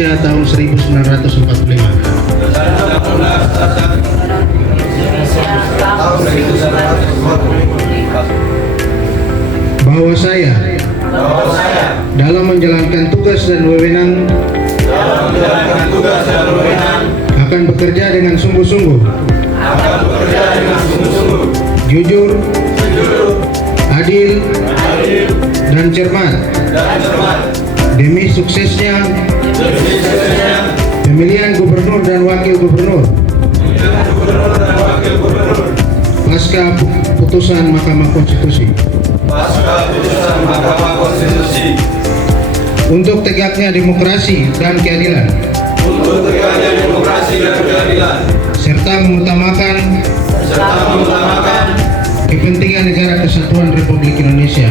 Indonesia tahun 1945. Bahwa saya dalam menjalankan tugas dan wewenang akan bekerja dengan sungguh-sungguh, jujur, adil, dan cermat demi suksesnya pemilihan gubernur dan wakil gubernur pasca putusan Mahkamah Konstitusi. Untuk tegaknya demokrasi dan keadilan. Serta mengutamakan kepentingan negara kesatuan Republik Indonesia.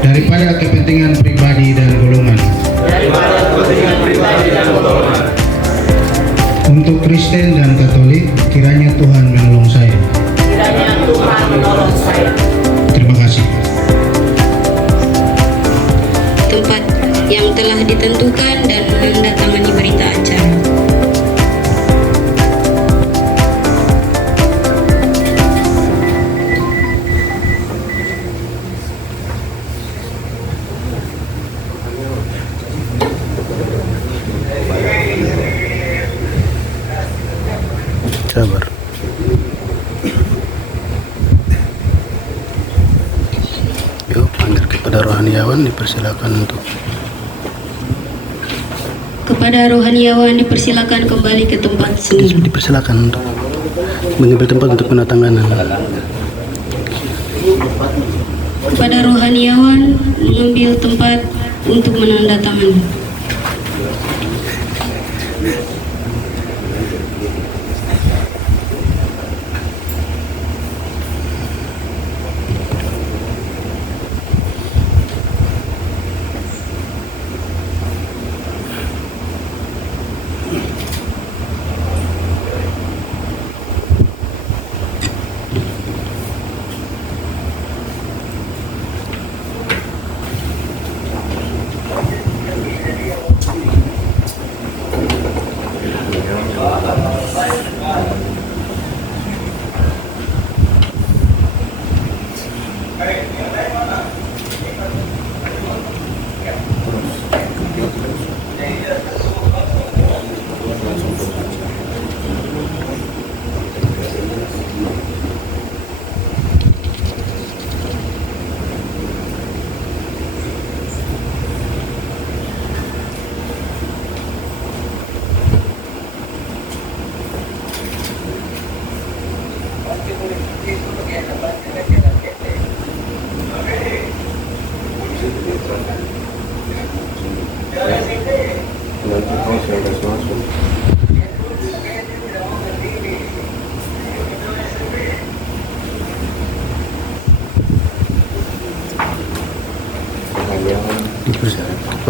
Daripada kepentingan pribadi dan golongan. Untuk Kristen dan Katolik, kiranya Tuhan menolong saya. Terima kasih. Tempat yang telah ditentukan dan menandatangani berita acara. Sabar. Yuk, panggil kepada rohaniawan, dipersilakan untuk. Kepada rohaniawan dipersilakan kembali ke tempat semula. Dipersilakan untuk mengambil tempat untuk penandatanganan. Kepada rohaniawan mengambil tempat untuk menandatangani.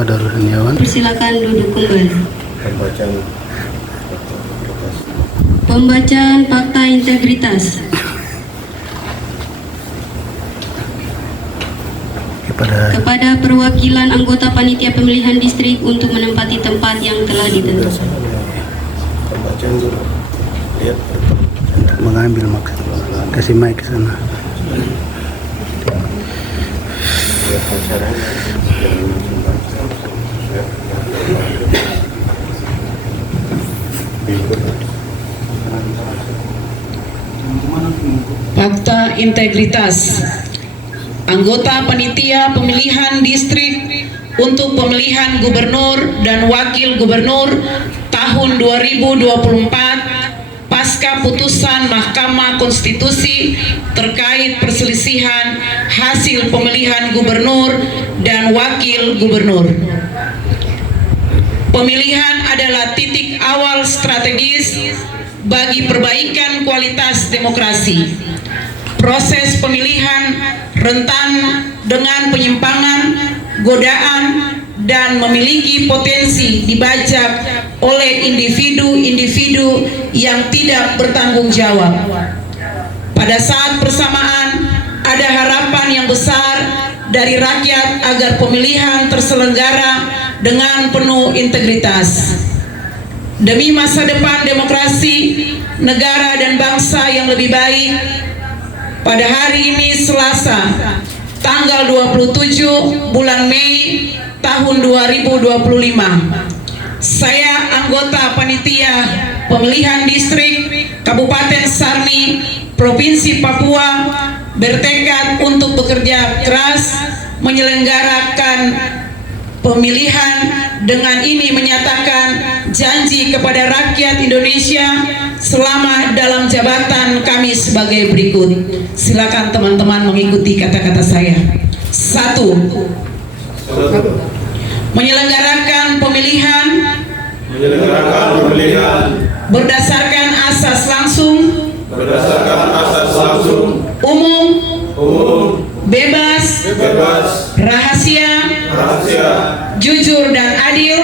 Kepada rohaniawan, Persilakan duduk kembali. Pembacaan fakta integritas. Kepada perwakilan anggota panitia pemilihan distrik untuk menempati tempat yang telah ditentukan. mengambil maksud kasih mic ke sana. Fakta integritas. Anggota panitia pemilihan distrik untuk pemilihan gubernur dan wakil gubernur tahun 2024 pasca putusan Mahkamah Konstitusi terkait perselisihan hasil pemilihan gubernur dan wakil gubernur. Pemilihan adalah titik awal strategis bagi perbaikan kualitas demokrasi. Proses pemilihan rentan dengan penyimpangan, godaan, dan memiliki potensi dibajak oleh individu-individu yang tidak bertanggung jawab. Pada saat bersamaan, ada harapan yang besar dari rakyat agar pemilihan terselenggara dengan penuh integritas. Demi masa depan demokrasi, negara dan bangsa yang lebih baik, pada hari ini Selasa, tanggal 27 bulan Mei tahun 2025, saya anggota Panitia Pemilihan Distrik Kabupaten Sarni, Provinsi Papua, bertekad untuk bekerja keras menyelenggarakan pemilihan. Dengan ini menyatakan janji kepada rakyat Indonesia selama dalam jabatan kami sebagai berikut. Silakan teman-teman mengikuti kata-kata saya. 1. Menyelenggarakan pemilihan berdasarkan asas langsung, umum, bebas, rahasia, jujur dan adil,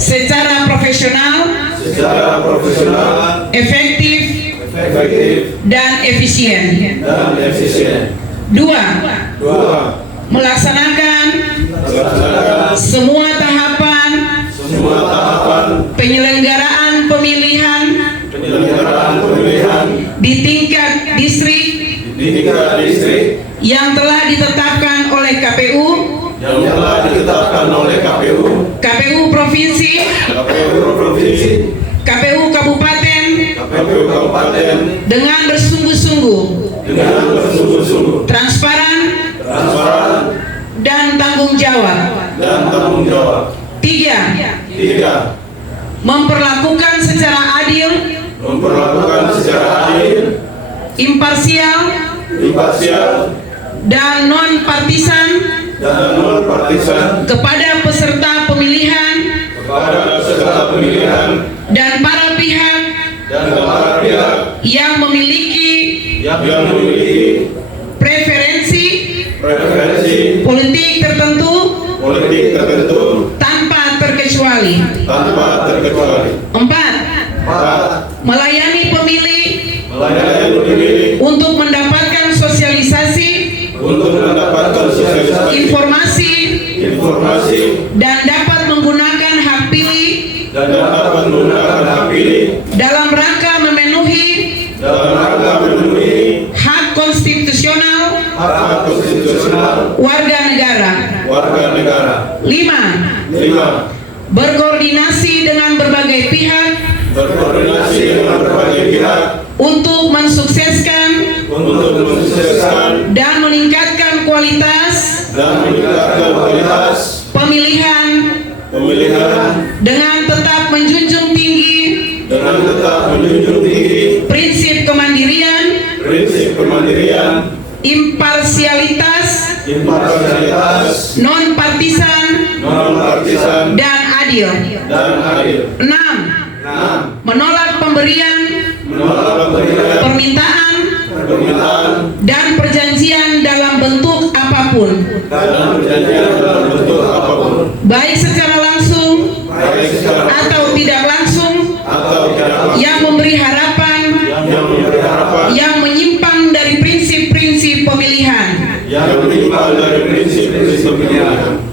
secara profesional, efektif, dan efisien. 2. Melaksanakan semua tahapan penyelenggaraan pemilihan di tingkat distrik yang telah ditetapkan oleh KPU, KPU Provinsi, KPU Kabupaten, dengan bersungguh-sungguh, transparan, dan tanggung jawab. 3. Memperlakukan secara adil, imparsial, dan non partisan kepada peserta pemilihan dan para pihak yang memiliki preferensi politik tertentu tanpa terkecuali. 4. Melayani pemilih untuk mendapatkan sosialisasi, informasi, dan dapat menggunakan hak pilih dalam rangka memenuhi hak konstitusional warga negara. 5. Berkoordinasi dengan berbagai pihak untuk mensukseskan dan meningkatkan kualitas pemilihan dengan tetap menjunjung tinggi prinsip kemandirian, imparsialitas, non partisan, dan adil. 6. Menolak pemberian, permintaan, dan perjanjian dalam bentuk apapun, baik secara langsung atau tidak langsung, yang memberi harapan yang menyimpang dari prinsip-prinsip pemilihan,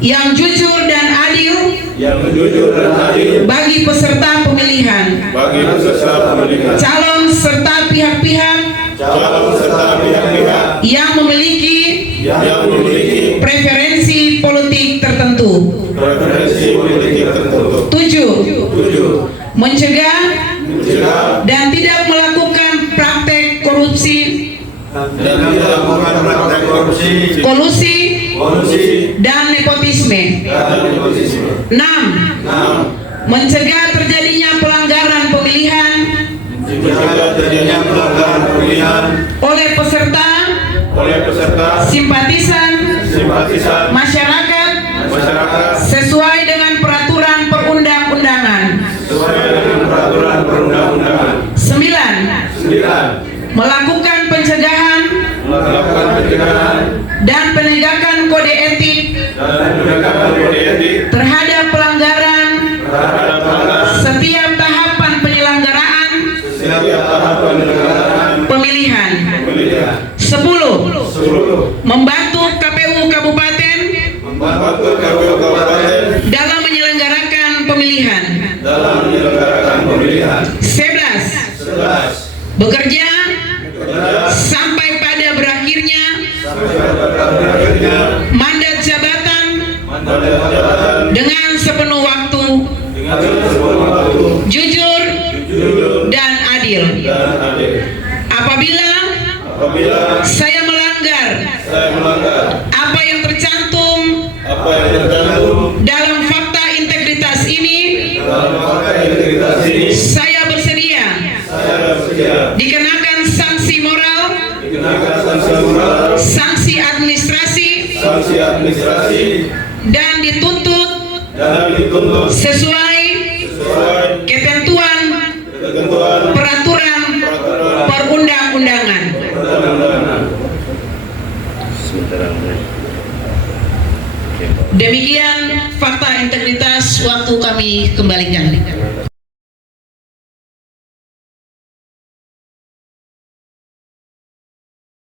yang jujur dan adil bagi peserta pemilihan, calon serta pihak-pihak yang memiliki preferensi politik tertentu. 7. Mencegah dan tidak melakukan praktek korupsi, kolusi, dan nepotisme. 6. Mencegah terjadinya pelanggaran pemilihan oleh peserta, simpatisan, masyarakat sesuai dengan peraturan perundang-undangan. 9. Melakukan pencegahan dan penegakan kode etik terhadap pelanggaran setiap tahapan penyelenggaraan pemilihan. 10. Membantu waktu KPU Kabupaten dalam menyelenggarakan pemilihan. 11. Bekerja sampai pada berakhirnya mandat jabatan dengan sepenuh waktu, jujur dan adil. Apabila saya melanggar apa yang tercantum dalam fakta integritas ini, saya bersedia dikenakan sanksi moral, sanksi administrasi, dan dituntut sesuai ketentuan peraturan perundang-undangan. Demikian fakta integritas, waktu kami kembalikan.